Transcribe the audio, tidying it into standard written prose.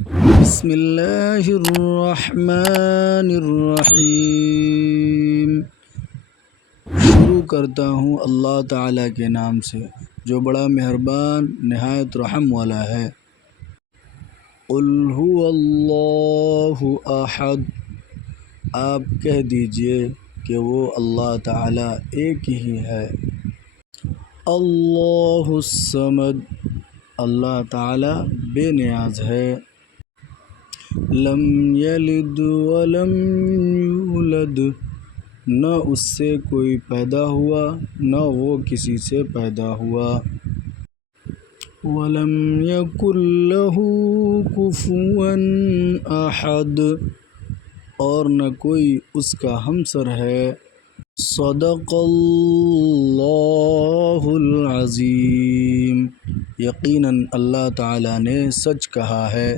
بسم اللہ الرحمن الرحیم۔ شروع کرتا ہوں اللہ تعالیٰ کے نام سے جو بڑا مہربان نہایت رحم والا ہے۔ قل هو اللہ احد، آپ کہہ دیجئے کہ وہ اللہ تعالیٰ ایک ہی ہے۔ اللہ الصمد، اللہ تعالیٰ بے نیاز ہے۔ لم یلد ولم یولد، نہ اس سے کوئی پیدا ہوا نہ وہ کسی سے پیدا ہوا۔ ولم یکن لہ کفوا احد، اور نہ کوئی اس کا ہمسر ہے۔ صدق اللہ العظیم، یقیناً اللہ تعالیٰ نے سچ کہا ہے۔